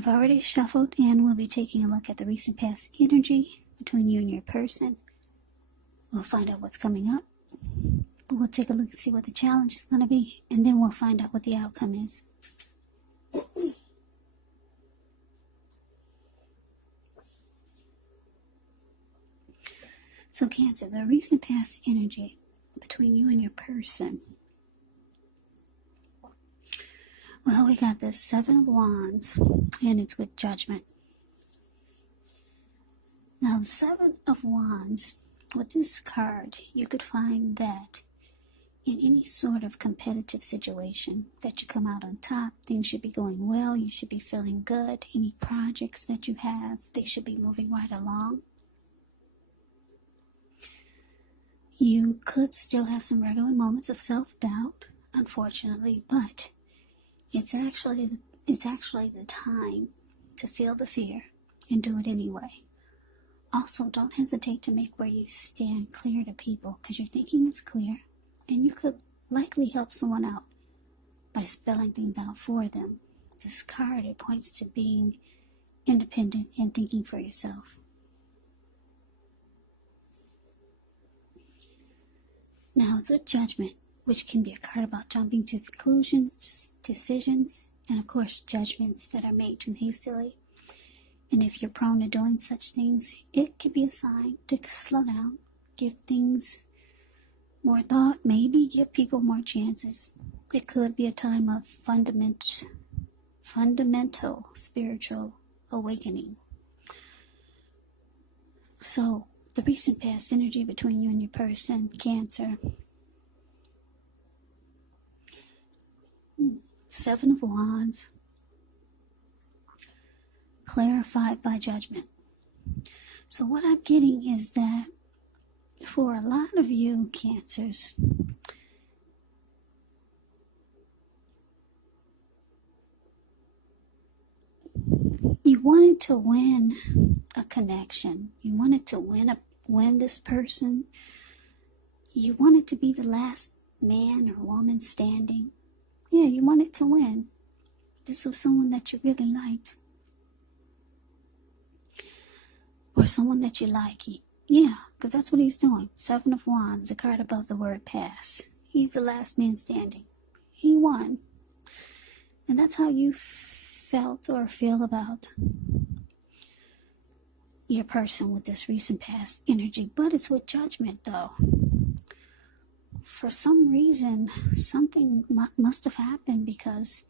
I've already shuffled and we'll be taking a look at the recent past energy between you and your person. We'll find out what's coming up. We'll take a look and see what the challenge is going to be, and then we'll find out what the outcome is. So Cancer, the recent past energy between you and your person. Well, we got the Seven of Wands, and it's with Judgment. Now, the Seven of Wands, with this card, you could find that in any sort of competitive situation that you come out on top, things should be going well, you should be feeling good. Any projects that you have, they should be moving right along. You could still have some regular moments of self-doubt, unfortunately, but it's actually the time to feel the fear and do it anyway. Also, don't hesitate to make where you stand clear to people, because your thinking is clear, and you could likely help someone out by spelling things out for them. This card, it points to being independent and thinking for yourself. Now, it's with Judgment, which can be a card about jumping to conclusions, decisions, and of course, judgments that are made too hastily. And if you're prone to doing such things, it could be a sign to slow down, give things more thought, maybe give people more chances. It could be a time of fundamental spiritual awakening. So, the recent past energy between you and your person, Cancer. Seven of Wands. Clarified by Judgment. So what I'm getting is that for a lot of you Cancers, you wanted to win a connection. You wanted to win this person. You wanted to be the last man or woman standing. Yeah, you wanted to win. This was someone that you really liked. Or someone that you like. Yeah, because that's what he's doing. Seven of Wands, the card above the word pass. He's the last man standing. He won. And that's how you felt or feel about your person with this recent past energy. But it's with Judgment, though. For some reason, something must have happened, because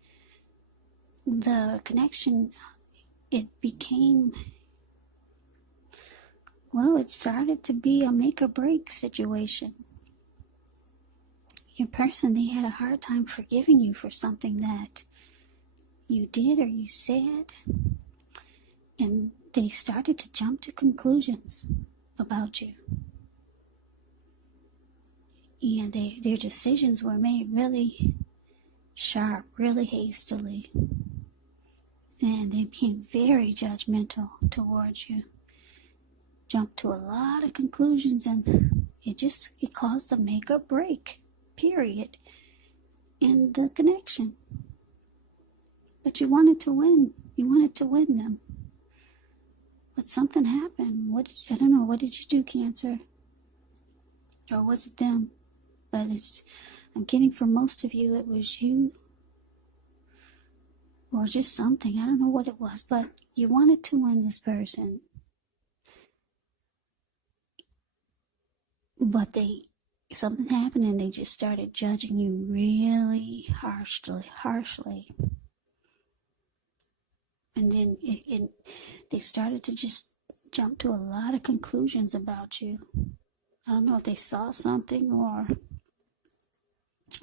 the connection, it became... well, it started to be a make or break situation. Your person, they had a hard time forgiving you for something that you did or you said. And they started to jump to conclusions about you. And their decisions were made really sharp, really hastily. And they became very judgmental towards you. Jumped to a lot of conclusions, and it caused a make or break period in the connection. But you wanted to win them, but something happened. I don't know, what did you do, Cancer? Or was it them? But I'm getting for most of you, it was you, or just something. I don't know what it was, but you wanted to win this person. But something happened, and they just started judging you really harshly. And then they started to just jump to a lot of conclusions about you. I don't know if they saw something, or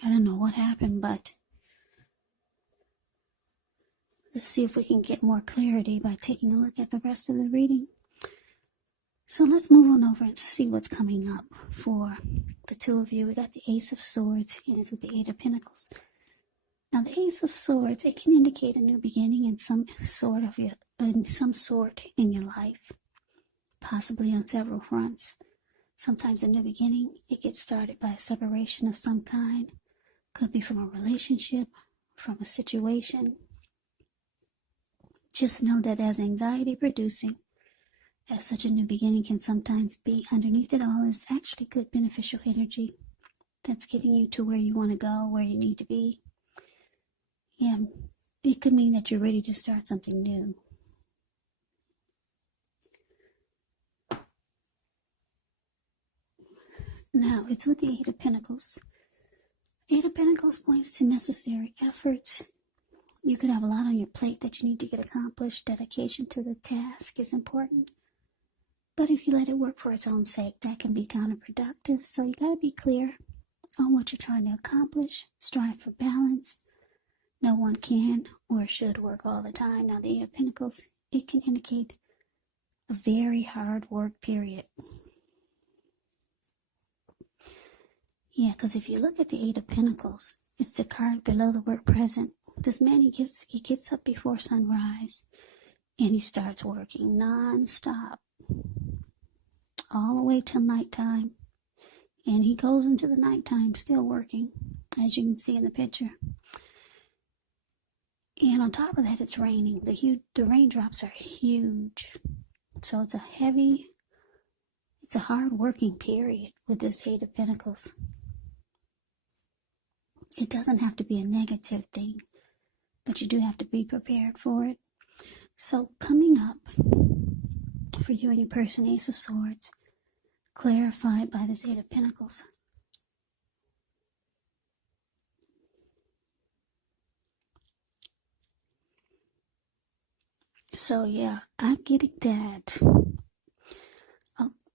I don't know what happened, but let's see if we can get more clarity by taking a look at the rest of the reading. So let's move on over and see what's coming up for the two of you. We got the Ace of Swords, and it's with the Eight of Pentacles. Now, the Ace of Swords, it can indicate a new beginning in some sort in your life, possibly on several fronts. Sometimes a new beginning, it gets started by a separation of some kind. Could be from a relationship, from a situation. Just know that as anxiety producing, as such a new beginning can sometimes be, underneath it all is actually good beneficial energy that's getting you to where you want to go, where you need to be. Yeah, it could mean that you're ready to start something new. Now, it's with the Eight of Pentacles. Eight of Pentacles points to necessary efforts. You could have a lot on your plate that you need to get accomplished. Dedication to the task is important. But if you let it work for its own sake, that can be counterproductive. So you got to be clear on what you're trying to accomplish. Strive for balance. No one can or should work all the time. Now, the Eight of Pentacles, it can indicate a very hard work period. Yeah, because if you look at the Eight of Pentacles, it's the card below the word present. This man, he gets up before sunrise and he starts working non-stop all the way till nighttime. And he goes into the nighttime still working, as you can see in the picture. And on top of that, it's raining. The raindrops are huge. So it's a hard working period with this Eight of Pentacles. It doesn't have to be a negative thing, but you do have to be prepared for it. So coming up for you and your person, Ace of Swords, clarified by this Eight of Pentacles. So yeah, I'm getting that.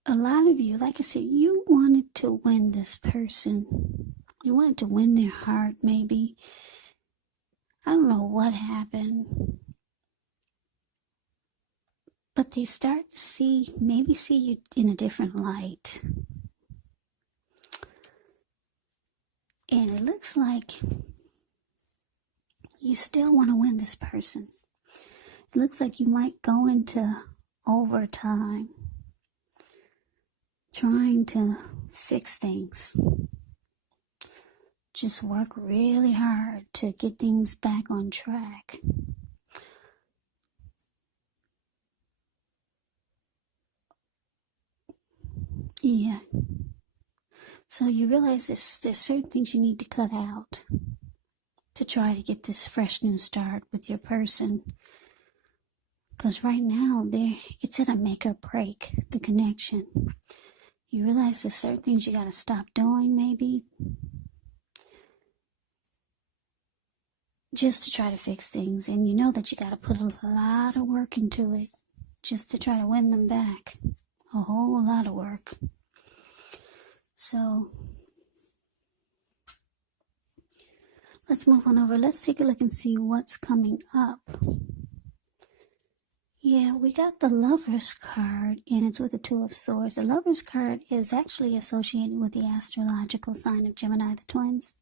A lot of you, like I said, you wanted to win this person. You wanted to win their heart, maybe. I don't know what happened. But they start to see you in a different light. And it looks like you still want to win this person. It looks like you might go into overtime trying to fix things. Just work really hard to get things back on track. Yeah. So you realize there's certain things you need to cut out to try to get this fresh new start with your person. Because right now, it's at a make or break, the connection. You realize there's certain things you got to stop doing, maybe, just to try to fix things. And you know that you got to put a lot of work into it just to try to win them back. A whole lot of work. So let's move on over. Let's take a look and see what's coming up. Yeah, we got the Lover's card, and it's with the Two of Swords. The Lover's card is actually associated with the astrological sign of Gemini, the twins.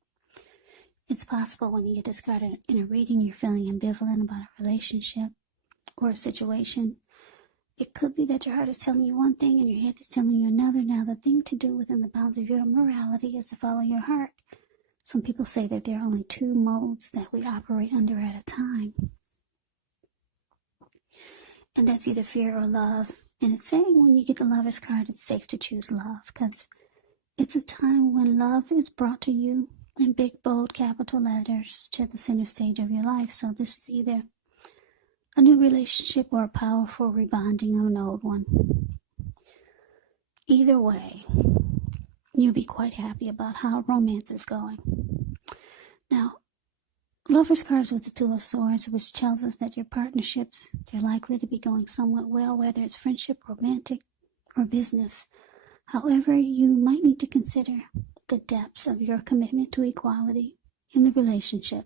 It's possible when you get this card in a reading, you're feeling ambivalent about a relationship or a situation. It could be that your heart is telling you one thing and your head is telling you another. Now, the thing to do within the bounds of your morality is to follow your heart. Some people say that there are only two modes that we operate under at a time. And that's either fear or love. And it's saying when you get the Lover's card, it's safe to choose love, because it's a time when love is brought to you in big, bold, capital letters to the center stage of your life. So this is either a new relationship or a powerful rebonding of an old one. Either way, you'll be quite happy about how romance is going. Now, Lover's cards with the Two of Swords, which tells us that your partnerships, they're likely to be going somewhat well, whether it's friendship, romantic, or business. However, you might need to consider the depths of your commitment to equality in the relationship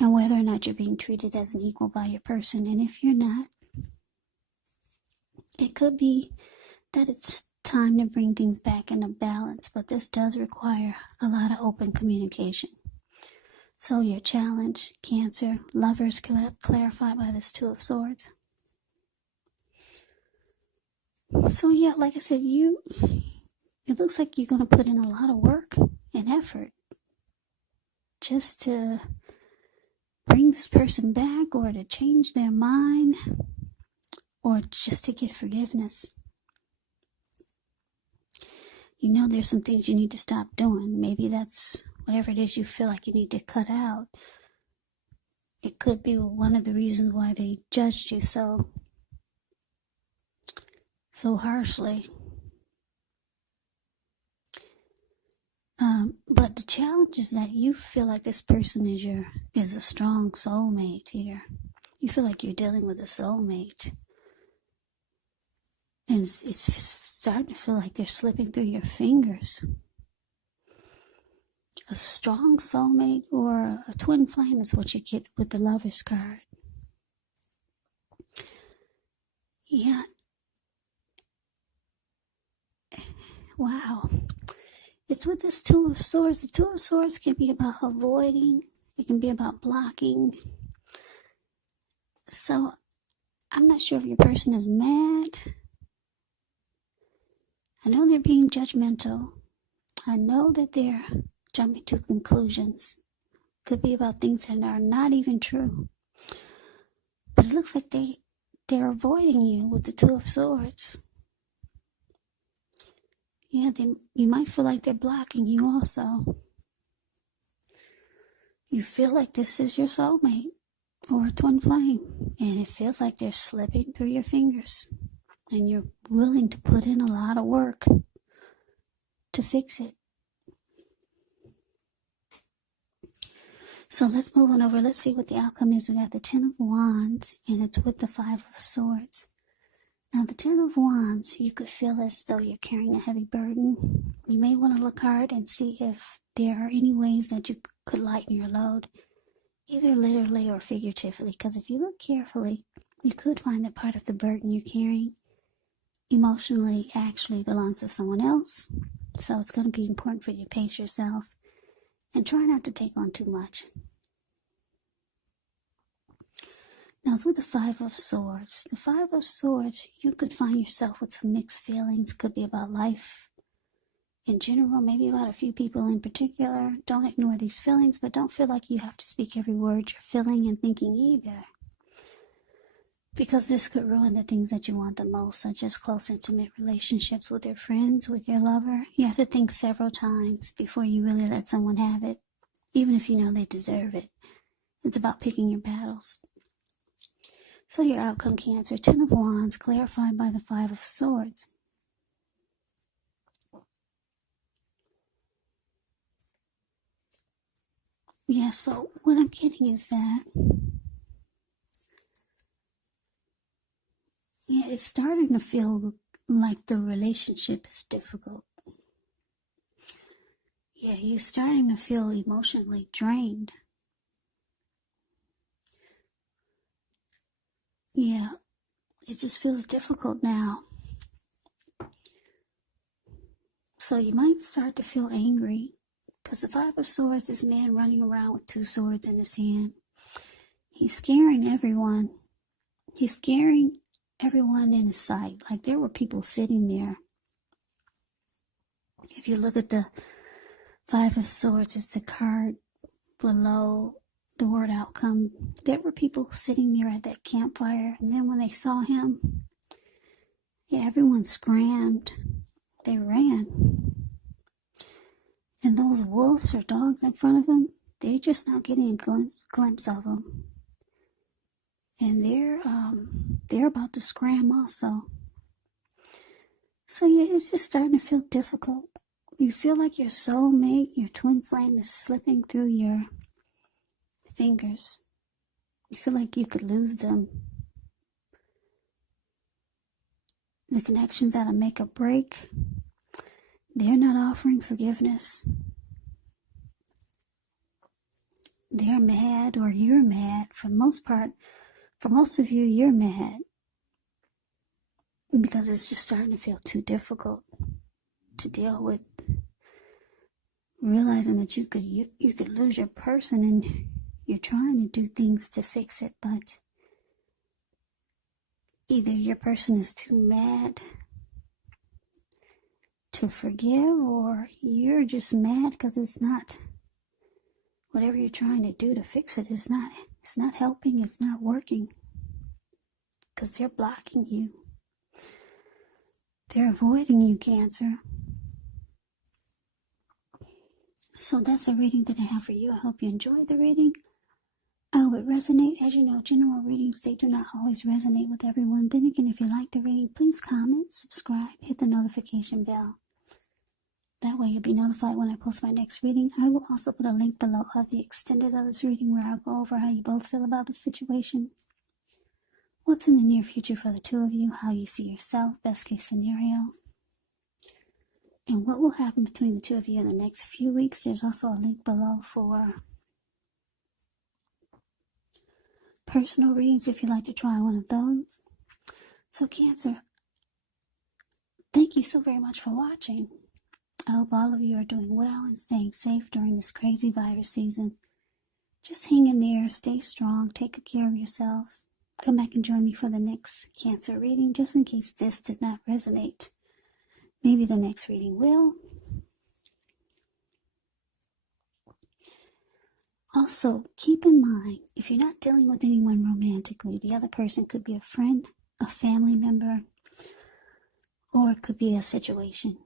and whether or not you're being treated as an equal by your person. And if you're not, it could be that it's time to bring things back into balance, but this does require a lot of open communication. So your challenge, Cancer, Lovers, clarified by this Two of Swords. So yeah, like I said, it looks like you're going to put in a lot of work and effort just to bring this person back, or to change their mind, or just to get forgiveness. You know there's some things you need to stop doing. Maybe that's whatever it is you feel like you need to cut out. It could be one of the reasons why they judged you so harshly. But the challenge is that you feel like this person is a strong soulmate here. You feel like you're dealing with a soulmate. And it's starting to feel like they're slipping through your fingers. A strong soulmate or a twin flame is what you get with the Lover's card. Yeah. Wow. It's with this Two of Swords. The Two of Swords can be about avoiding. It can be about blocking. So, I'm not sure if your person is mad. I know they're being judgmental. I know that they're jumping to conclusions. Could be about things that are not even true. But it looks like they're avoiding you with the Two of Swords. Yeah, you might feel like they're blocking you also. You feel like this is your soulmate or a twin flame, and it feels like they're slipping through your fingers, and you're willing to put in a lot of work to fix it. So let's move on over. Let's see what the outcome is. We got the Ten of Wands, and it's with the Five of Swords. Now, the Ten of Wands, you could feel as though you're carrying a heavy burden. You may want to look hard and see if there are any ways that you could lighten your load, either literally or figuratively, because if you look carefully, you could find that part of the burden you're carrying emotionally actually belongs to someone else. So it's going to be important for you to pace yourself and try not to take on too much. Now, it's with the Five of Swords. The Five of Swords, you could find yourself with some mixed feelings. Could be about life in general, maybe about a few people in particular. Don't ignore these feelings, but don't feel like you have to speak every word you're feeling and thinking either. Because this could ruin the things that you want the most, such as close, intimate relationships with your friends, with your lover. You have to think several times before you really let someone have it, even if you know they deserve it. It's about picking your battles. So your outcome, Cancer, Ten of Wands, clarified by the Five of Swords. Yeah, so what I'm getting is that, yeah, it's starting to feel like the relationship is difficult. Yeah, you're starting to feel emotionally drained. Yeah, it just feels difficult now. So you might start to feel angry, because the Five of Swords is a man running around with two swords in his hand. He's scaring everyone. He's scaring everyone in his sight. Like there were people sitting there. If you look at the Five of Swords, it's the card below the word outcome. There were people sitting there at that campfire, and then when they saw him, yeah, everyone scrammed. They ran. And those wolves or dogs in front of him, they're just not getting a glimpse of him. And they're about to scram also. So yeah, it's just starting to feel difficult. You feel like your soulmate, your twin flame, is slipping through your fingers. You feel like you could lose them. The connection's at a make or break. They're not offering forgiveness. They're mad, or you're mad. For the most part, for most of you, you're mad. Because it's just starting to feel too difficult to deal with. Realizing that you could lose your person, and you're trying to do things to fix it, but either your person is too mad to forgive, or you're just mad because it's not, whatever you're trying to do to fix it is not It's not helping. It's not working. Because they're blocking you. They're avoiding you, Cancer. So that's a reading that I have for you. I hope you enjoyed the reading. I hope it resonates. As you know, general readings, they do not always resonate with everyone. Then again, if you like the reading, please comment, subscribe, hit the notification bell. That way you'll be notified when I post my next reading. I will also put a link below of the extended of this reading where I'll go over how you both feel about the situation. What's in the near future for the two of you, how you see yourself, best case scenario. And what will happen between the two of you in the next few weeks. There's also a link below for personal readings if you'd like to try one of those. So Cancer, thank you so very much for watching. I hope all of you are doing well and staying safe during this crazy virus season. Just hang in there, stay strong, take good care of yourselves. Come back and join me for the next Cancer reading, just in case this did not resonate. Maybe the next reading will. Also, keep in mind, if you're not dealing with anyone romantically, the other person could be a friend, a family member, or it could be a situation.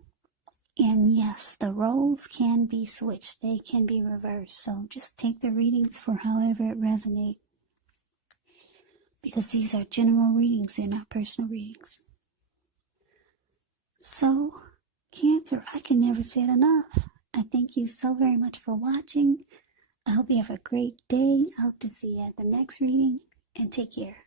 And yes, the roles can be switched. They can be reversed. So just take the readings for however it resonates. Because these are general readings. They're not personal readings. So, Cancer, I can never say it enough. I thank you so very much for watching. I hope you have a great day. I hope to see you at the next reading. And take care.